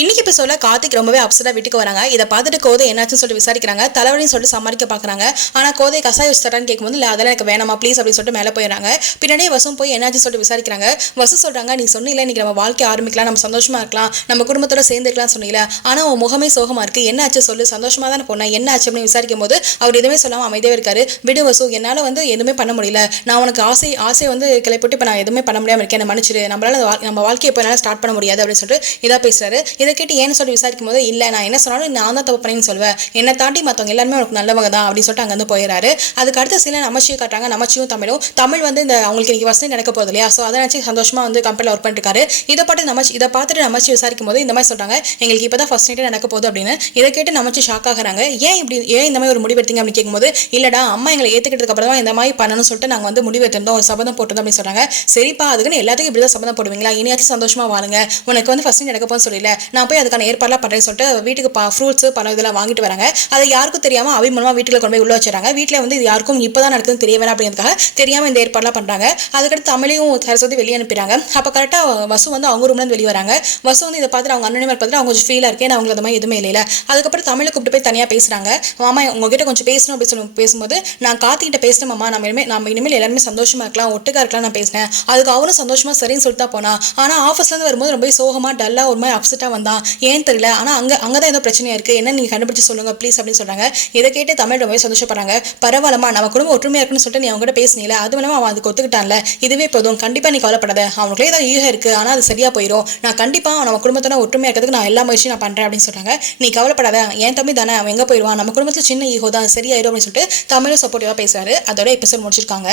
இன்னைக்கு எபிசோட்ல கார்த்திக் ரொம்பவே அப்செட்டா வீட்டுக்கு வராங்க. இதை பார்த்துட்டு கோதை என்னாச்சுன்னு சொல்லிட்டு விசாரிக்கிறாங்க. தலைவலின்னு சொல்லிட்டு சமாளிக்க பாக்குறாங்க. ஆனா கோதை கசாய வச்சு தரான்னு கேட்கும்போது இல்ல அதெல்லாம் எனக்கு வேணாமா ப்ளீஸ் அப்படின்னு சொல்லிட்டு மேலே போயிடறாங்க. பின்னாடியே வசம் போய் என்னாச்சுன்னு சொல்லிட்டு விசாரிக்கிறாங்க. வசு சொல்றாங்க, நீ சொன்னீங்களே இன்னைக்கு நம்ம வாழ்க்கை ஆரம்பிக்கலாம், நம்ம சந்தோஷமா இருக்கலாம், நம்ம குடும்பத்தோட சேர்ந்துக்கலாம் சொன்னீங்களா, ஆனா உன் முகமே சோகமா இருக்கு, என்ன ஆச்சு சொல்லு, சந்தோஷமா தானே போனேன், என்ன ஆச்சு அப்படின்னு விசாரிக்கும் போது அவர் எதுவுமே சொல்லாம அமைதியாக இருக்காரு. விடு வசு, என்னால எதுவுமே பண்ண முடியல, நான் உனக்கு ஆசை கிளப்பிட்டு இப்போ நான் எதுவுமே பண்ண முடியாம இருக்கேன், மன்னிச்சிரு, நம்ம வாழ்க்கையை இப்போ என்னால் ஸ்டார்ட் பண்ண முடியாது அப்படின்னு சொல்லிட்டு இதா பேசுறாரு. இதை கேட்டு ஏன்னு சொல்லி விசாரிக்கும் போது இல்ல நான் என்ன சொன்னாலும் நான் தான் தப்பு பண்ணேன்னு சொல்லுவேன், என்னை தாண்டி மற்றவங்க எல்லாருமே உனக்கு நல்லவங்க தான் அப்படின்னு சொல்லிட்டு அங்கேருந்து போயிடறாரு. அதுக்கு அடுத்த சீனை நமச்சியை காட்டுறாங்க. நமச்சியும் தமிழ் இந்த அவங்களுக்கு இன்னைக்கு வசதி நடக்க போகுது இல்லையா, ஸோ அதை நினச்சி சந்தோஷமா கம்பெனியில் ஒர்க் பண்ணிட்டு இருக்காரு. இதை பார்த்துட்டு நமச்சி விசாரிக்கும் போது இந்த மாதிரி சொல்றாங்க, எங்களுக்கு இப்போ தான் ஃபர்ஸ்ட் நைட்டே நடக்க போகுது அப்படின்னு. இதை கேட்டு நமச்சி ஷாக் ஆகுறாங்க. ஏன் இந்த மாதிரி ஒரு முடிவு எடுத்தீங்க அப்படின்னு கேட்கும்போது இல்லடா அம்மா எங்களை ஏற்றுக்கிட்டதுக்கு அப்புறம் தான் இந்த மாதிரி பண்ணணும்னு சொல்லிட்டு நாங்கள் முடிவு எடுத்திருந்தோம், ஒரு சபதம் போட்டிருந்தோம் அப்படின்னு சொல்றாங்க. சரிப்பா, அதுக்குன்னு எல்லாத்துக்கும் இப்படி தான் சபதம் போடுவீங்களா, இனியாச்சும் சந்தோஷமா வாழுங்க, உனக்கு ஃபர்ஸ்ட் நடக்க போன்னு சொல்லல, நான் போய் அதுக்கான ஏற்பாடுலாம் பண்ணுறேன்னு சொல்லிட்டு வீட்டுக்கு ஃப்ரூட்ஸ் பழம் இதெல்லாம் வாங்கிட்டு வராங்க. அதை யாருக்கும் தெரியாமல் அவி மூலமாக வீட்டுக்குள்ள கொண்டு போய் உள்ள வச்சுறாங்க. வீட்டில் இது யாருக்கும் இப்போதான் நடக்குதுன்னு தெரிய வேணாம் அப்படிங்கிறதுக்காக தெரியாமல் இந்த ஏற்பாடுலாம் பண்ணுறாங்க. அதுக்கடுத்து தமிழையும் சரஸ்வதி வெளியே அனுப்பிடுறாங்க. அப்போ கரெக்டாக வசு அவங்க ரூம்லேருந்து வெளியே வராங்க. வசு இதை பார்த்துட்டு அவங்க அண்ணன் பார்த்துட்டு அவங்க கொஞ்சம் ஃபீலாக இருக்கேன், அவங்களுக்கு அந்த மாதிரி எதுவுமே இல்லை. அதுக்கப்புறம் தமிழை கூப்பிட்டு போய் தனியாக பேசுகிறாங்க. மாமா உங்ககிட்ட கொஞ்சம் பேசணும் அப்படின்னு சொல்லி பேசும்போது நான் கார்த்திகிட்ட பேசினேன் மாமா, நம்ம இனிமேல் எல்லாருமே சந்தோஷமா இருக்கலாம், ஒட்டுக்கா இருக்கலாம் நான் பேசினேன். அதுக்கு அவரும் சந்தோஷமா சரின்னு சொல்லிட்டு தான் போனா. ஆனால் ஆஃபீஸ்லேருந்து வரும்போது ரொம்ப சோகமாக டல்லாக ஒரு மாதிரி அப்செட்டாக வந்தான், ஏன் தெரியல, ஆனால் அங்கதான் ஏதோ பிரச்சனையா இருக்கு, என்ன நீங்க கண்டுபிடிச்சு சொல்லுங்க ப்ளீஸ் அப்படின்னு சொல்றாங்க. இதை கேட்டு தமிழ் ரொம்ப சந்தோஷப்படுறாங்க. பரவாயில்லமா, நம்ம குடும்பம் ஒற்றுமையா இருக்குன்னு சொல்லிட்டு நீ அவங்ககிட்ட பேசினீல, அது வேணாம அவன் அதுக்கு ஒத்துக்கிட்டான்ல, இதுவே போதும், கண்டிப்பா நீ கவலைப்படாத, அவனுக்குள்ளே ஏதாவது ஈகம் இருக்கு, ஆனால் அது சரியா போயிடும், நான் கண்டிப்பா நம்ம குடும்பத்தோட ஒற்றுமையா இருக்கிறதுக்கு நான் எல்லா முயற்சியும் நான் பண்றேன் அப்படின்னு சொல்றாங்க. நீ கவலைப்படாத, என் தம்பி தானே, அவன் எங்க போயிடுவான், நம்ம குடும்பத்துல சின்ன ஈகோ தான் சரியாயிடும் அப்படின்னு சொல்லிட்டு தமிழும் சப்போர்ட்டிவா பேசுறாரு. அதோட எபிசோட் முடிச்சிருக்காங்க.